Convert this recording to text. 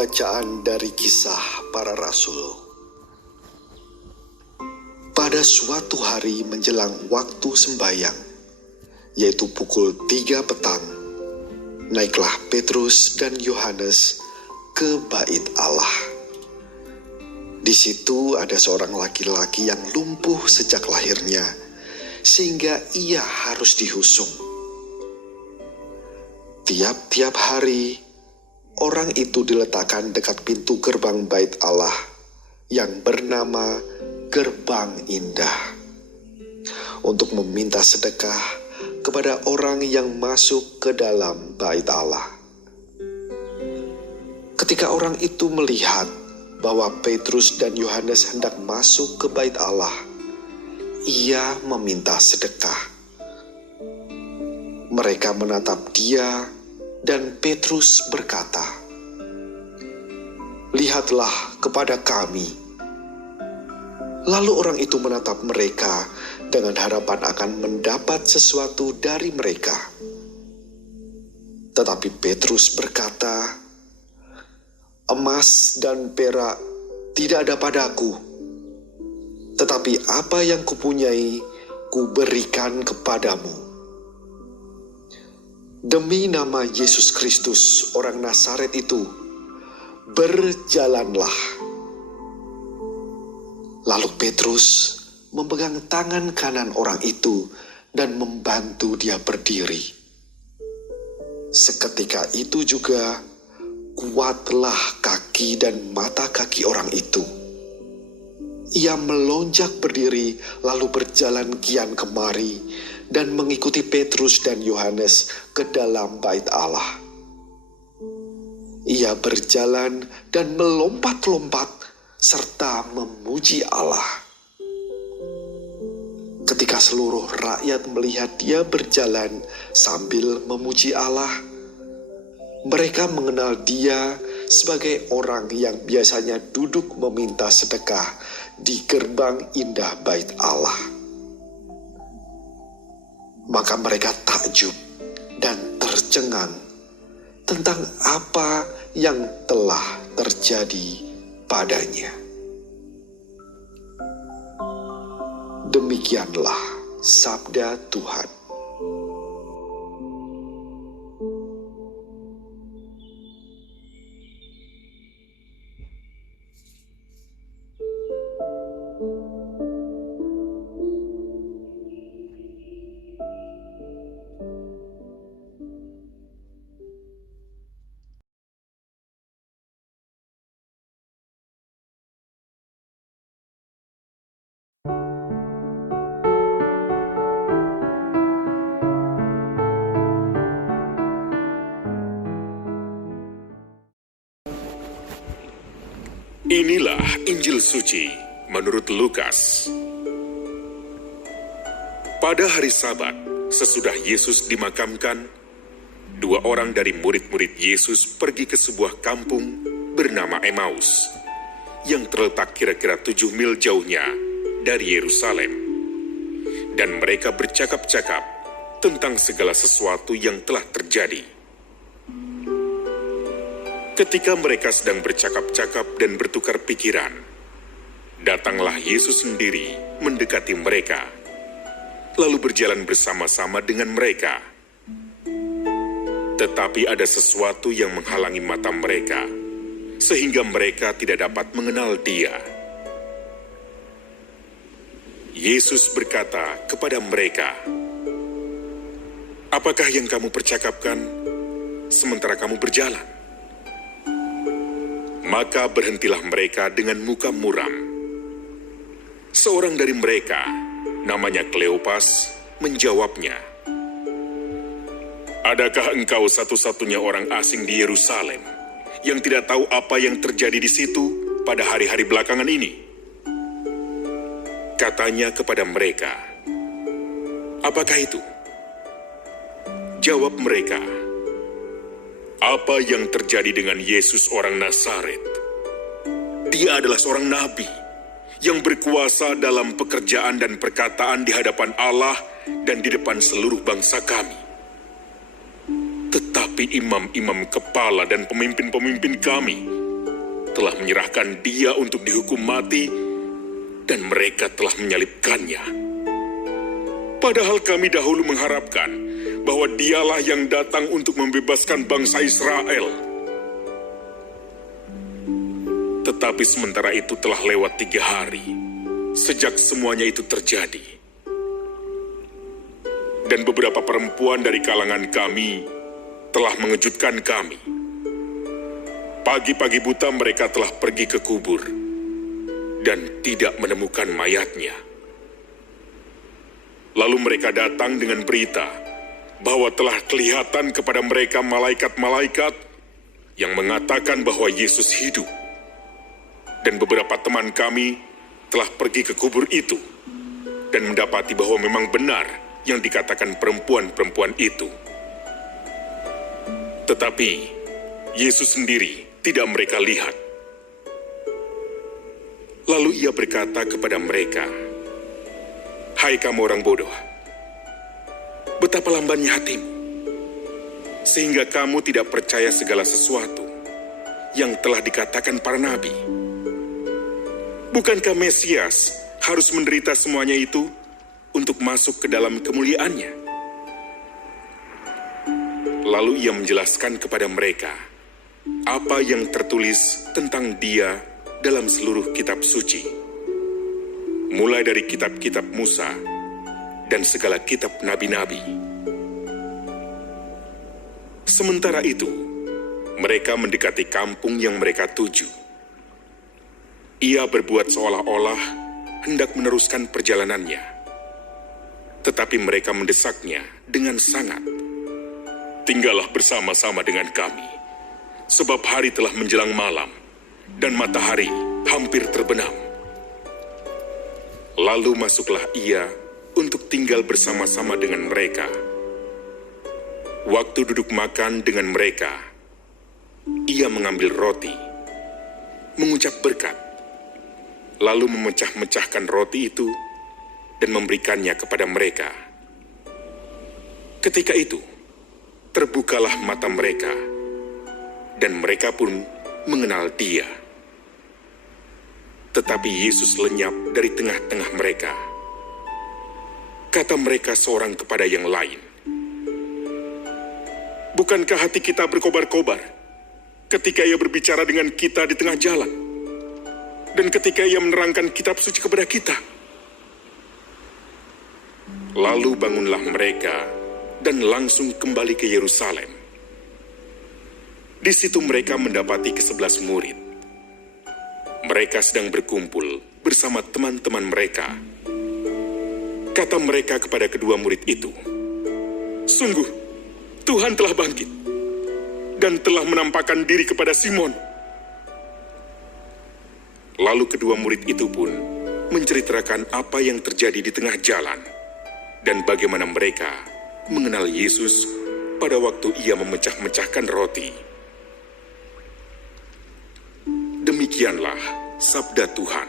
Pembacaan dari Kisah Para Rasul. Pada suatu hari menjelang waktu sembahyang, yaitu pukul 3 petang, naiklah Petrus dan Yohanes ke bait Allah. Di situ ada seorang laki-laki yang lumpuh sejak lahirnya, sehingga ia harus diusung. Tiap-tiap hari, orang itu diletakkan dekat pintu gerbang bait Allah yang bernama Gerbang Indah untuk meminta sedekah kepada orang yang masuk ke dalam bait Allah. Ketika orang itu melihat bahwa Petrus dan Yohanes hendak masuk ke bait Allah, ia meminta sedekah. Mereka menatap dia, dan Petrus berkata, "Lihatlah kepada kami." Lalu orang itu menatap mereka dengan harapan akan mendapat sesuatu dari mereka. Tetapi Petrus berkata, "Emas dan perak tidak ada padaku, tetapi apa yang kupunyai kuberikan kepadamu. Demi nama Yesus Kristus, orang Nazaret itu, berjalanlah." Lalu Petrus memegang tangan kanan orang itu dan membantu dia berdiri. Seketika itu juga kuatlah kaki dan mata kaki orang itu. Ia melonjak berdiri lalu berjalan kian kemari dan mengikuti Petrus dan Yohanes ke dalam bait Allah. Ia berjalan dan melompat-lompat serta memuji Allah. Ketika seluruh rakyat melihat dia berjalan sambil memuji Allah, mereka mengenal dia sebagai orang yang biasanya duduk meminta sedekah di gerbang indah bait Allah. Maka mereka takjub dan tercengang tentang apa yang telah terjadi padanya. Demikianlah sabda Tuhan. Inilah Injil Suci menurut Lukas. Pada hari Sabat, sesudah Yesus dimakamkan, 2 orang dari murid-murid Yesus pergi ke sebuah kampung bernama Emmaus, yang terletak kira-kira 7 mil jauhnya dari Yerusalem. Dan mereka bercakap-cakap tentang segala sesuatu yang telah terjadi. Ketika mereka sedang bercakap-cakap dan bertukar pikiran, datanglah Yesus sendiri mendekati mereka, lalu berjalan bersama-sama dengan mereka. Tetapi ada sesuatu yang menghalangi mata mereka, sehingga mereka tidak dapat mengenal Dia. Yesus berkata kepada mereka, "Apakah yang kamu percakapkan sementara kamu berjalan?" Maka berhentilah mereka dengan muka muram. Seorang dari mereka, namanya Kleopas, menjawabnya, "Adakah engkau satu-satunya orang asing di Yerusalem yang tidak tahu apa yang terjadi di situ pada hari-hari belakangan ini?" Katanya kepada mereka, "Apakah itu?" Jawab mereka, "Apa yang terjadi dengan Yesus orang Nazaret? Dia adalah seorang nabi yang berkuasa dalam pekerjaan dan perkataan di hadapan Allah dan di depan seluruh bangsa kami. Tetapi imam-imam kepala dan pemimpin-pemimpin kami telah menyerahkan dia untuk dihukum mati, dan mereka telah menyalibkannya. Padahal kami dahulu mengharapkan bahwa dialah yang datang untuk membebaskan bangsa Israel. Tetapi sementara itu telah lewat 3 hari sejak semuanya itu terjadi. Dan beberapa perempuan dari kalangan kami telah mengejutkan kami. Pagi-pagi buta mereka telah pergi ke kubur dan tidak menemukan mayatnya. Lalu mereka datang dengan berita bahwa telah kelihatan kepada mereka malaikat-malaikat yang mengatakan bahwa Yesus hidup. Dan beberapa teman kami telah pergi ke kubur itu dan mendapati bahwa memang benar yang dikatakan perempuan-perempuan itu. Tetapi Yesus sendiri tidak mereka lihat. Lalu ia berkata kepada mereka, "Hai kamu orang bodoh, betapa lambannya hatimu, sehingga kamu tidak percaya segala sesuatu yang telah dikatakan para nabi. Bukankah Mesias harus menderita semuanya itu untuk masuk ke dalam kemuliaannya?" Lalu ia menjelaskan kepada mereka apa yang tertulis tentang dia dalam seluruh kitab suci, mulai dari kitab-kitab Musa dan segala kitab nabi-nabi. Sementara itu, mereka mendekati kampung yang mereka tuju. Ia berbuat seolah-olah hendak meneruskan perjalanannya, tetapi mereka mendesaknya dengan sangat. "Tinggallah bersama-sama dengan kami, sebab hari telah menjelang malam, dan matahari hampir terbenam." Lalu masuklah ia untuk tinggal bersama-sama dengan mereka. Waktu duduk makan dengan mereka, ia mengambil roti, mengucap berkat, lalu memecah-mecahkan roti itu dan memberikannya kepada mereka. Ketika itu, terbukalah mata mereka, dan mereka pun mengenal dia. Tetapi Yesus lenyap dari tengah-tengah mereka. Kata mereka seorang kepada yang lain, "Bukankah hati kita berkobar-kobar ketika ia berbicara dengan kita di tengah jalan, dan ketika ia menerangkan kitab suci kepada kita?" Lalu bangunlah mereka dan langsung kembali ke Yerusalem. Di situ mereka mendapati ke-11 murid. Mereka sedang berkumpul bersama teman-teman mereka. Kata mereka kepada kedua murid itu, "Sungguh, Tuhan telah bangkit dan telah menampakkan diri kepada Simon." Lalu kedua murid itu pun menceritakan apa yang terjadi di tengah jalan dan bagaimana mereka mengenal Yesus pada waktu ia memecah-mecahkan roti. Demikianlah sabda Tuhan.